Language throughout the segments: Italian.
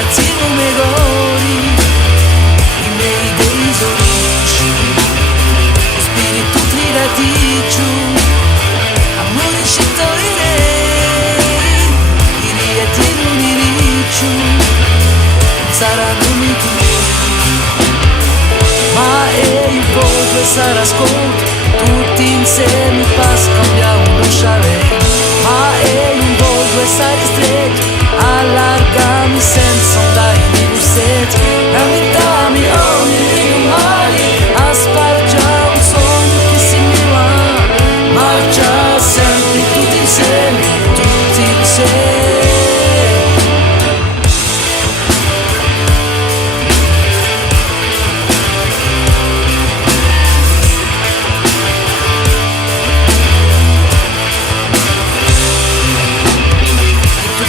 piazzi numegori, i miei dei solisci, spirito tridaticcio, amore scitto iria ti l'uniriccio, saranno mi tu, ma io voglio essere ascolto, tutti insieme per scambiare uno chalet, ma io voglio essere stretto, allargarmi senza andare in bussetti, lamentarmi ogni male, a spargiare un sogno che si mi va, marciare sempre tutti insieme, tutti insieme.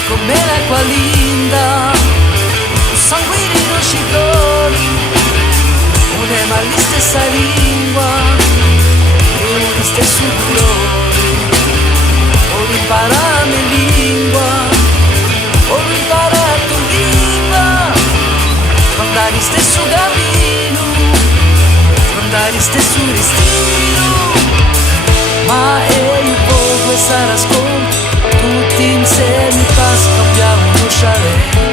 Come l'acqua linda, sanguigno scicoli, non è mai la stessa lingua, e lo stesso colore, ho imparato lingua, ho imparato lingua, quando hai lo stesso cammino, quando hai lo stesso destino, ma io voglio essere ascolto, tutti insieme per scambiare uno chalet.